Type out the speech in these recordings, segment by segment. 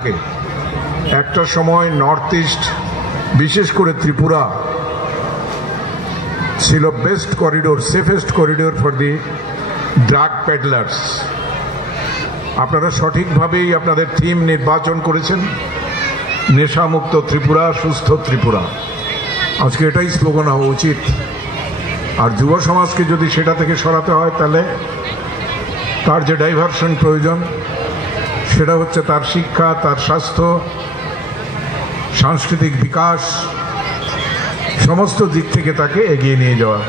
থাকে। একটা সময় নর্থ ইস্ট, বিশেষ করে ত্রিপুরা, ছিল best corridor, safest corridor for the drug peddlers. আপনারা সঠিকভাবেই আপনাদের থিম নির্বাচন করেছেন, নেশামুক্ত ত্রিপুরা, সুস্থ ত্রিপুরা। আজকে এটাই স্লোগান হওয়া উচিত। আর যুব সমাজকে যদি সেটা থেকে সরাতে হয়, তাহলে তার যে ডাইভারশন প্রয়োজন, সেটা হচ্ছে তার শিক্ষা, তার স্বাস্থ্য, সাংস্কৃতিক বিকাশ, সমস্ত দিক থেকে তাকে এগিয়ে নিয়ে যাওয়া,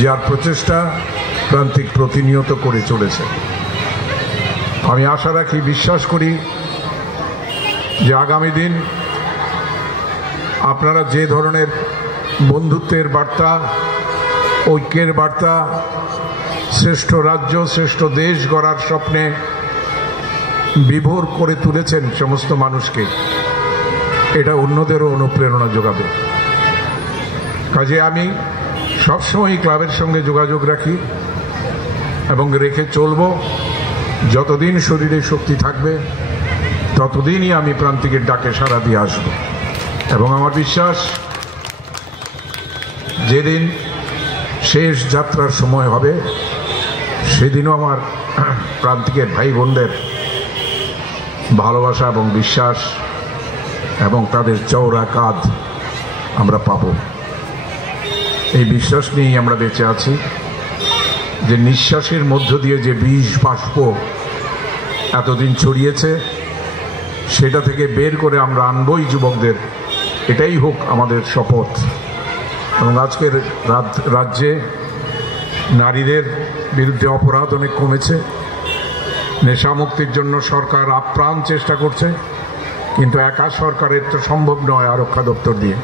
যার প্রচেষ্টা প্রান্তিক প্রতিনিয়ত করে চলেছে। আমি আশা রাখি, বিশ্বাস করি যে আগামী দিন আপনারা যে ধরনের বন্ধুত্বের বার্তা, ঐক্যের বার্তা, শ্রেষ্ঠ রাজ্য, শ্রেষ্ঠ দেশ গড়ার স্বপ্নে বিভোর করে তুলেছেন সমস্ত মানুষকে, এটা অন্যদেরও অনুপ্রেরণা যোগাবে। কাজে আমি সবসময় ক্লাবের সঙ্গে যোগাযোগ রাখি এবং রেখে চলব। যতদিন শরীরে শক্তি থাকবে, ততদিনই আমি প্রান্তিকের ডাকে সাড়া দিয়ে আসব। এবং আমার বিশ্বাস, যেদিন শেষ যাত্রার সময় হবে, সেদিনও আমার প্রান্তিকের ভাই বোনদের ভালোবাসা এবং বিশ্বাস এবং তাদের চওড়া কাঁধ আমরা পাব। এই বিশ্বাস নিয়েই আমরা বেঁচে আছি যে নিঃশ্বাসের মধ্য দিয়ে যে বিষ বাষ্প এতদিন ছড়িয়েছে, সেটা থেকে বের করে আমরা আনবই যুবকদের। এটাই হোক আমাদের শপথ। এবং আজকের রাজ্যে নারীদের বিরুদ্ধে অপরাধ অনেক কমেছে। নেশামুক্তির জন্য সরকার আপ্রাণ চেষ্টা করছে, কিন্তু একা সরকারের তো সম্ভব নয়। আরক্ষা দপ্তর দিয়ে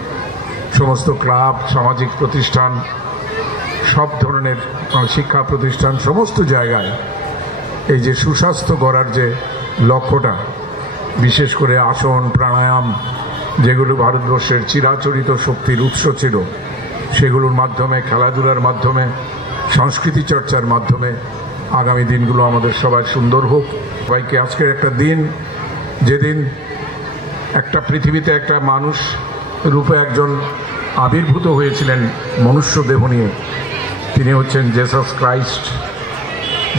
সমস্ত ক্লাব, সামাজিক প্রতিষ্ঠান, সব ধরনের শিক্ষা প্রতিষ্ঠান, সমস্ত জায়গায় এই যে সুস্বাস্থ্য গড়ার যে লক্ষ্যটা, বিশেষ করে আসন, প্রাণায়াম, যেগুলো ভারতবর্ষের চিরাচরিত শক্তির উৎস ছিল, সেগুলোর মাধ্যমে, খেলাধুলার মাধ্যমে, সংস্কৃতি চর্চার মাধ্যমে আগামী দিনগুলো আমাদের সবাই সুন্দর হোক। সবাইকে আজকের একটা দিন, যেদিন একটা পৃথিবীতে একটা মানুষ রূপে একজন আবির্ভূত হয়েছিলেন মনুষ্য দেহ নিয়ে, তিনি হচ্ছেন জেসাস ক্রাইস্ট,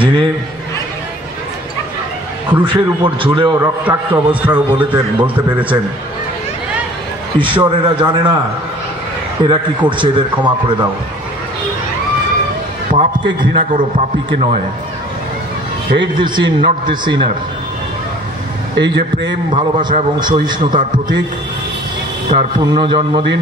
যিনি ক্রুশের উপর ঝুলেও রক্তাক্ত অবস্থায় বলতে পেরেছেন, ঈশ্বর, এরা জানে না এরা কি করছে, এদের ক্ষমা করে দাও। পাপকে ঘৃণা করো, পাপীকে নয়। হেট দি সিন, নট দি সিনার। এই যে প্রেম, ভালোবাসা এবং সহিষ্ণুতার প্রতীক, তার পূর্ণ জন্মদিন